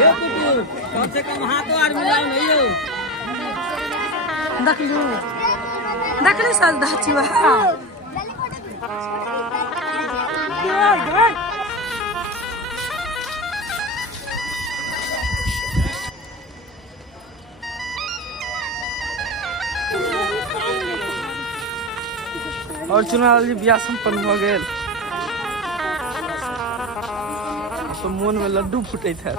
ये कुटू कम से कम हाथ और मिलाओ नहीं हो दखली साल दाची बा और चुनाव जी बियाह संपन्न हो गए तो मन में लड्डू फूटे थे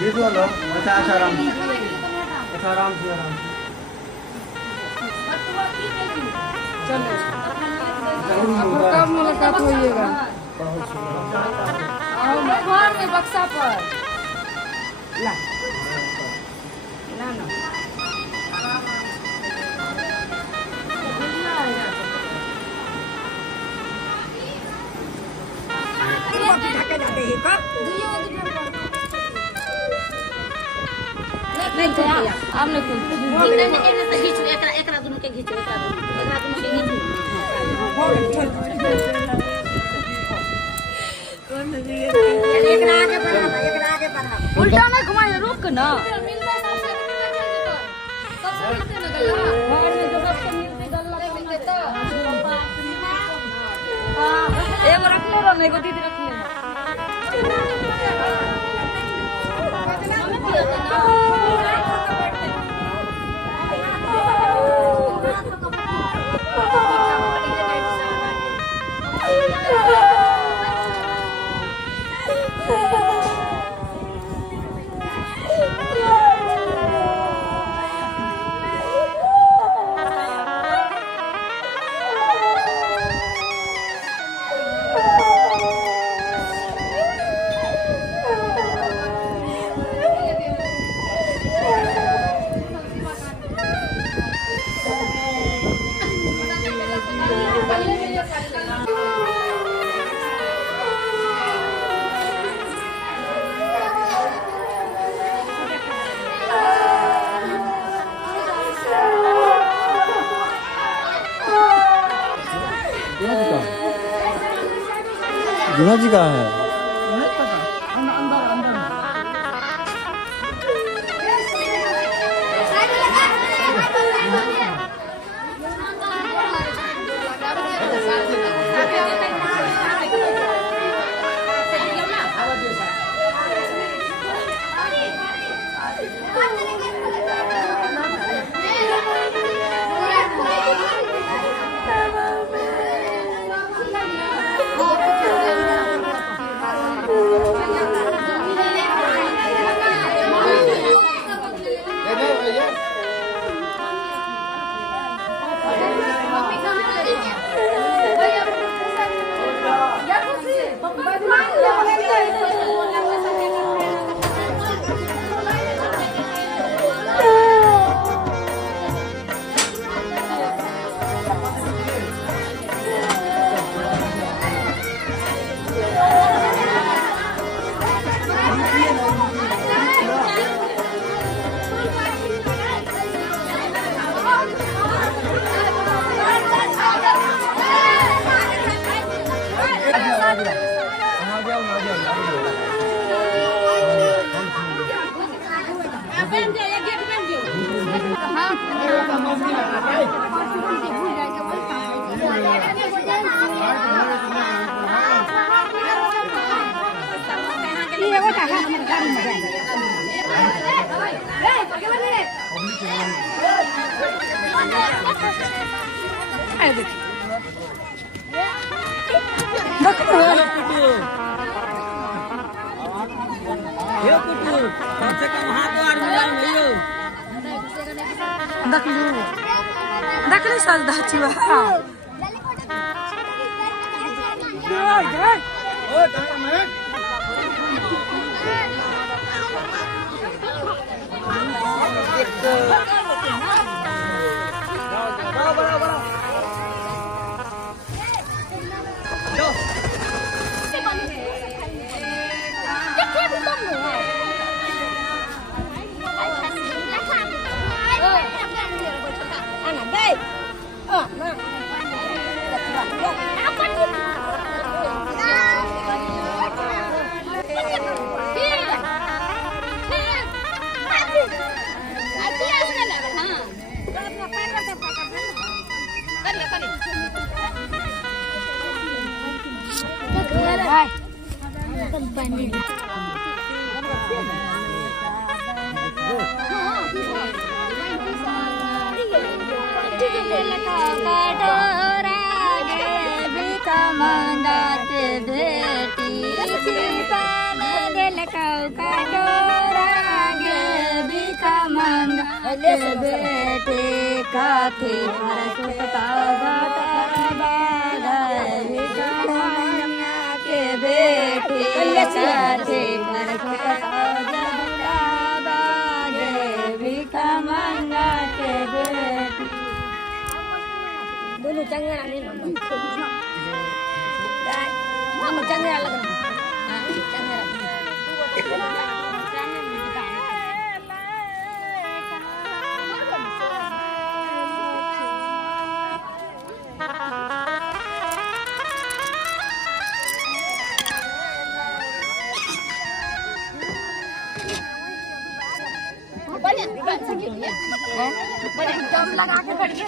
ये तो लो अच्छा आराम से कब मुलाकात होइएगा घर में बक्सा पर ला ना नहीं भैया आप नहीं खींचो एकरा दोनों के खींचो एकरा दोनों के खींचो उल्टा नहीं घुमाइए रुक ना एगो रखले रहो एगो दीदी रखले दूल्हा जी कहाँ है? दखली साल दाची बा बेटे काथे के बेटे काथे के बेटी दोनों चंगेरा नहीं हम चंगेरा लग लगा के बैठ गया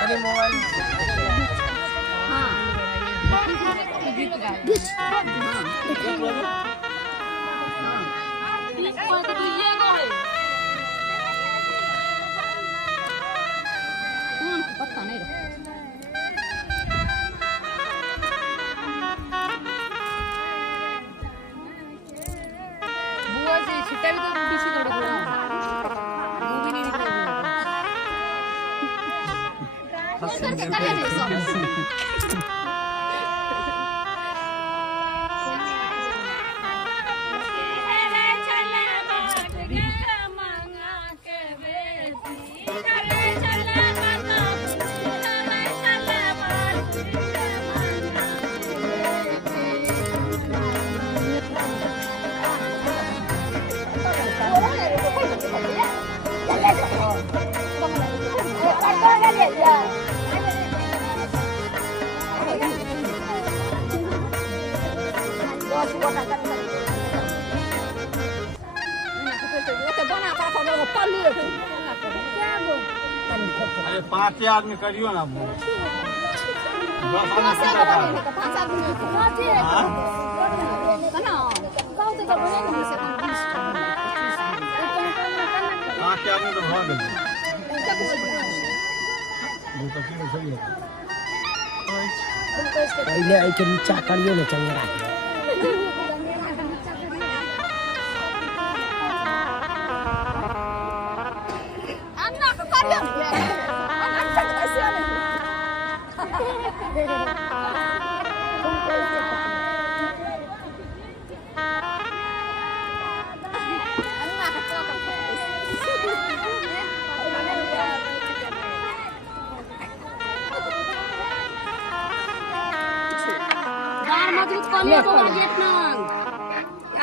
हमरे मोबाइल पता नहीं बुआ जी छिट्टा भी तो पीछे थोड़ा थोड़ा वो भी नहीं दिख रहा अरे 5 आदमी करियो ना 10 आदमी तो बहुत पहले आई के नीचा करियो ना चंगेरा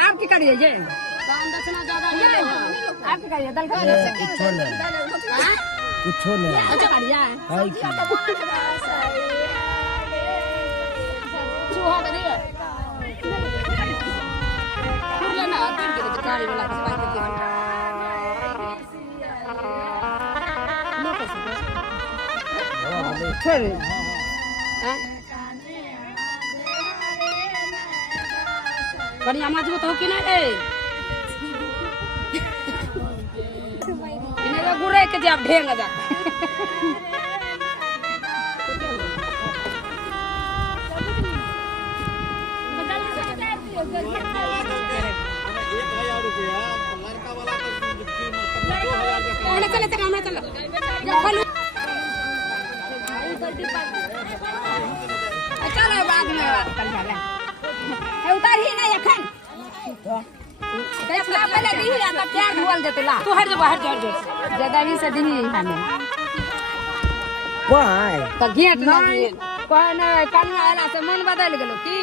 आप की करिए जे दान दक्षिणा ज्यादा ले लो आप की करिए दल का कुछ नहीं अच्छा करिया है चूहा दे पूरा ना तीन के गाड़ी वाला के पास के नो कर सकते छोड़ हां बढ़िया मजबूत हो कि नहीं रे इन्हें गुड़े के जब ढेंग जा चलो बाद में उतार ही नहीं अखन देख ला पहले दी या तब प्यार धोल देते ला तू हट जा ज्यादा भी से दी हमें Why? तो घेट नहीं कोन कन्या वाला से मन बदल गेलो की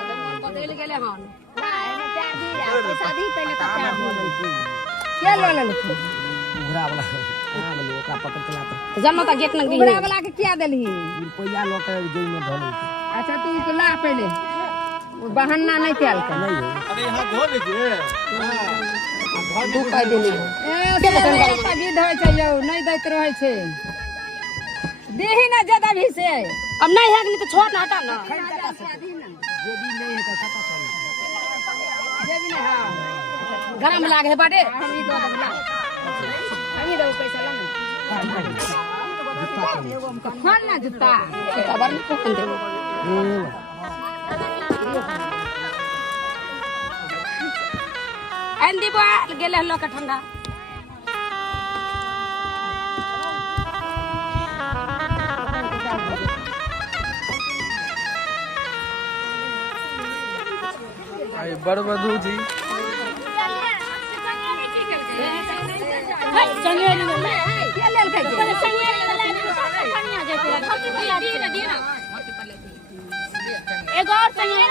मन बदल गेले हन ना प्यार दी या शादी पहले तो प्यार बोल के लो ले घुरा वाला हां बोलो ओकरा पकड़ के लाता जन्म तक गेट न दी घुरा वाला के क्या देलही रुपया लोग के जेल में धोले अच्छा तू के ला पहले बहाना नहीं कैल के अरे यहां धो लीजिए तू कह देली ए के विध होय छै यौ नहीं दैत रहै छै देही ना ज्यादा भी से अब नहीं है नहीं तो छोड़ ना हटा ना जे भी नहीं है तो खाता चल जे भी नहीं हां गरम लागे है बाटे हम ई दो दला हम ई दो पैसा ला ना खोल ना जूता जूता बार को खोल दे अंदी बा गेले हल्लो का ठंडा आई बड़बधू जी चंगेरी ले के लेल के चंगेरी ले कन्या जैसे हम दिया दी ना एगो और चंगेरी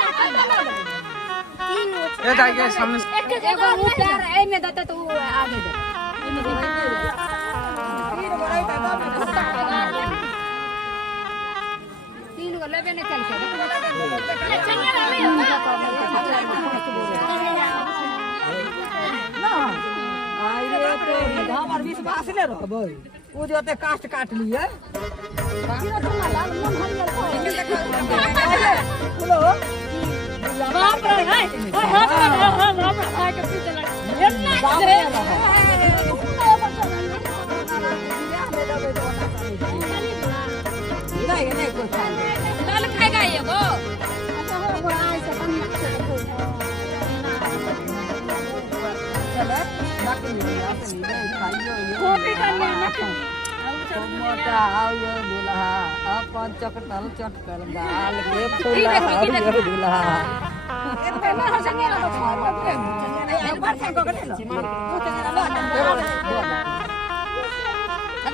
ए दाइए सामने एगो ऊपर ए में देते तो आगे दे तीन गो लेबे निकल आई रे तो हमर विश्वास ने रखबै ओ जते कास्ट काट लिए हेलो बाप रे हाय हम के पीछे लग इतना से नहीं कोई दाल खाएगा एगो मोटा आओ दुल्हा अपन चकटल चटकल गाल के फूला आओ दुल्हा इतना हो संगे ना छोड़ एक बार से को करे लो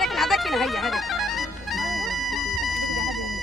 देख ना है